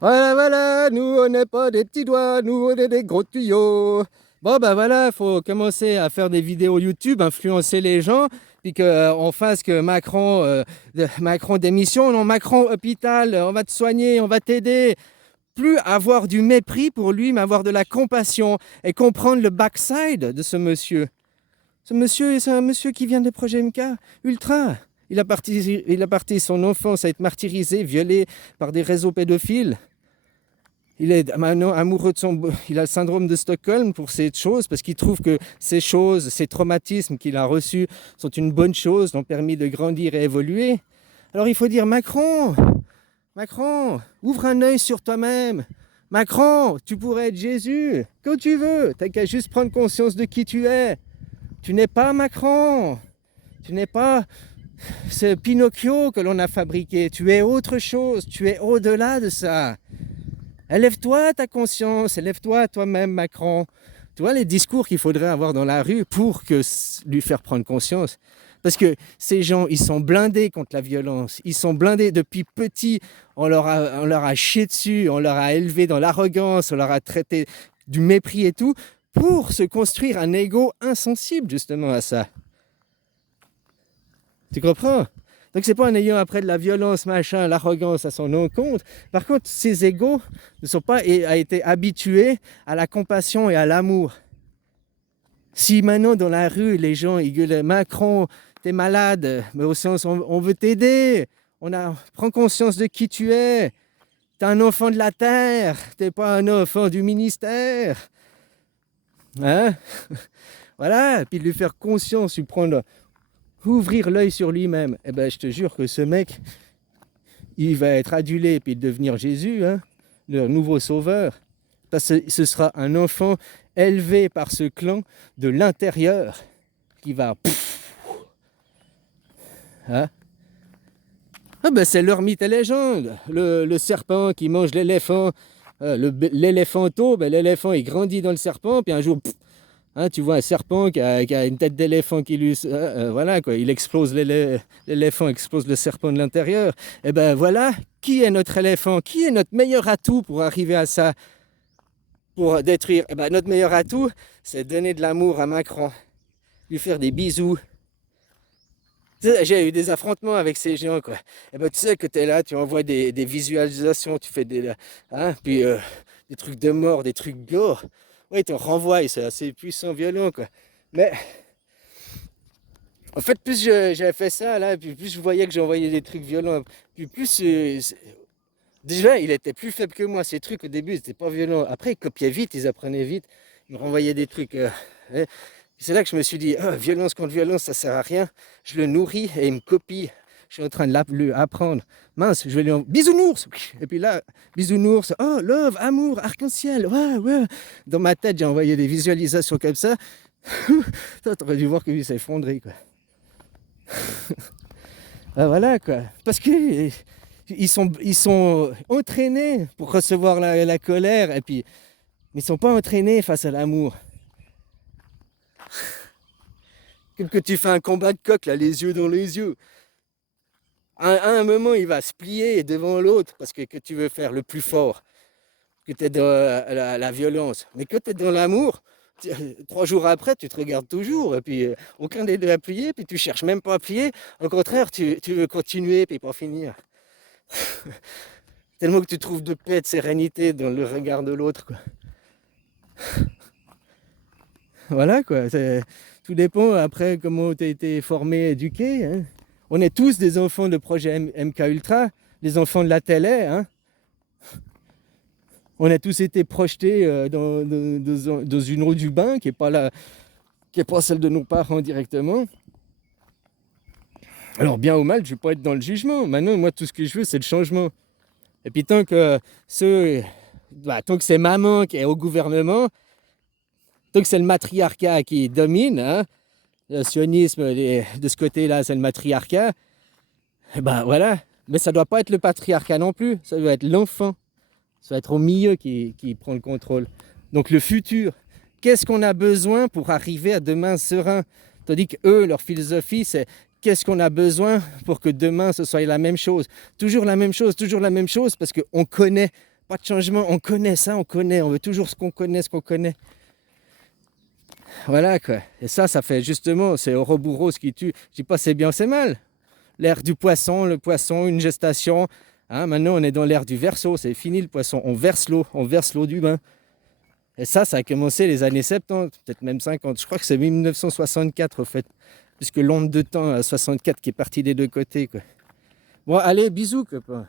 Voilà, voilà, nous on n'est pas des petits doigts, nous on est des gros tuyaux. Bon, bah voilà, il faut commencer à faire des vidéos YouTube, influencer les gens, puis qu'on fasse que Macron, Macron démission, non, Macron hôpital, on va te soigner, on va t'aider. Plus avoir du mépris pour lui, mais avoir de la compassion et comprendre le backside de ce monsieur. Ce monsieur, c'est un monsieur qui vient des projets MK Ultra. Il a parti son enfance à être martyrisé, violé par des réseaux pédophiles. Il est maintenant amoureux de son... Il a le syndrome de Stockholm pour ces choses, parce qu'il trouve que ces choses, ces traumatismes qu'il a reçus sont une bonne chose, l'ont permis de grandir et évoluer. Alors il faut dire, Macron, Macron, ouvre un œil sur toi-même. Macron, tu pourrais être Jésus, quand tu veux. T'as qu'à juste prendre conscience de qui tu es. Tu n'es pas Macron. Tu n'es pas ce Pinocchio que l'on a fabriqué. Tu es autre chose. Tu es au-delà de ça. Élève-toi ta conscience, élève-toi toi-même, Macron. Tu vois les discours qu'il faudrait avoir dans la rue pour lui faire prendre conscience. Parce que ces gens, ils sont blindés contre la violence. Ils sont blindés depuis petits. On leur a chié dessus, on leur a élevé dans l'arrogance, on leur a traité du mépris et tout, pour se construire un ego insensible justement à ça. Tu comprends? Donc c'est pas en ayant après de la violence, machin, l'arrogance à son encontre. Par contre, ces égos ne sont pas été habitués à la compassion et à l'amour. Si maintenant dans la rue, les gens ils gueulent Macron, t'es malade, mais au sens on veut t'aider, prends conscience de qui tu es. T'es un enfant de la terre, t'es pas un enfant du ministère. Hein? Voilà, et puis de lui faire conscience, lui prendre, ouvrir l'œil sur lui-même. Eh ben, je te jure que ce mec, il va être adulé et puis devenir Jésus, hein, leur nouveau sauveur. Parce que ce sera un enfant élevé par ce clan de l'intérieur qui va... Hein? Ah ben c'est leur mythe et légende. Le serpent qui mange l'éléphant, l'éléphanto, ben l'éléphant il grandit dans le serpent, puis un jour, hein, tu vois un serpent qui a une tête d'éléphant qui lui... voilà quoi, il explose l'éléphant, explose le serpent de l'intérieur. Et ben voilà, qui est notre éléphant? Qui est notre meilleur atout pour arriver à ça? Pour détruire? Et ben notre meilleur atout, c'est donner de l'amour à Macron, lui faire des bisous. J'ai eu des affrontements avec ces gens, quoi. Et ben, tu sais que tu es là, tu envoies des visualisations, tu fais des, hein, puis des trucs de mort, des trucs gore. Oui, tu renvoies, c'est assez puissant, violent, quoi. Mais en fait, plus j'avais fait ça, là, puis plus je voyais que j'envoyais des trucs violents, puis plus... déjà, il était plus faible que moi, ces trucs, au début, c'était pas violent. Après, ils copiaient vite, ils apprenaient vite, ils me renvoyaient des trucs... hein. C'est là que je me suis dit, oh, violence contre violence, ça sert à rien. Je le nourris et il me copie. Je suis en train de lui apprendre. Mince, je vais lui envoyer bisounours. Et puis là, bisounours, oh, love, amour, arc-en-ciel. Ouais, ouais. Dans ma tête, j'ai envoyé des visualisations comme ça. T'aurais dû voir que lui s'est effondré, quoi. Ah, voilà, quoi. Parce que ils sont entraînés pour recevoir la colère. Et puis, mais ils ne sont pas entraînés face à l'amour. Comme que tu fais un combat de coq, là, les yeux dans les yeux. À un moment, il va se plier devant l'autre parce que tu veux faire le plus fort, que tu es dans la violence. Mais que tu es dans l'amour, 3 jours après, tu te regardes toujours, et puis aucun des deux a plié, puis tu cherches même pas à plier. Au contraire, tu veux continuer, puis pas finir. Tellement que tu trouves de paix, de sérénité dans le regard de l'autre, quoi. Voilà, quoi. Tout dépend après comment tu as été formé, éduqué, hein. On est tous des enfants de projet MK Ultra, les enfants de la télé, hein. On a tous été projetés dans une eau du bain qui est pas celle de nos parents directement. Alors bien ou mal, je ne vais pas être dans le jugement. Maintenant, moi, tout ce que je veux, c'est le changement. Et puis tant que tant que c'est maman qui est au gouvernement, tant que c'est le matriarcat qui domine, hein, le sionisme de ce côté-là, c'est le matriarcat. Et ben voilà. Mais ça ne doit pas être le patriarcat non plus. Ça doit être l'enfant. Ça va être au milieu qui prend le contrôle. Donc le futur, qu'est-ce qu'on a besoin pour arriver à demain serein? Tandis que eux, leur philosophie, c'est qu'est-ce qu'on a besoin pour que demain ce soit la même chose? Toujours la même chose, parce qu'on connaît pas de changement, on connaît ça, on connaît, on veut toujours ce qu'on connaît, ce qu'on connaît. Voilà quoi. Et ça fait justement, c'est Ouroboros qui tue. Je dis pas c'est bien, c'est mal. L'ère du poisson, le poisson, une gestation. Hein, maintenant, on est dans l'ère du verso, c'est fini le poisson. On verse l'eau du bain. Et ça a commencé les années 70, peut-être même 50. Je crois que c'est 1964 au fait, puisque l'onde de temps à 64 qui est partie des deux côtés, quoi. Bon, allez, bisous, copain.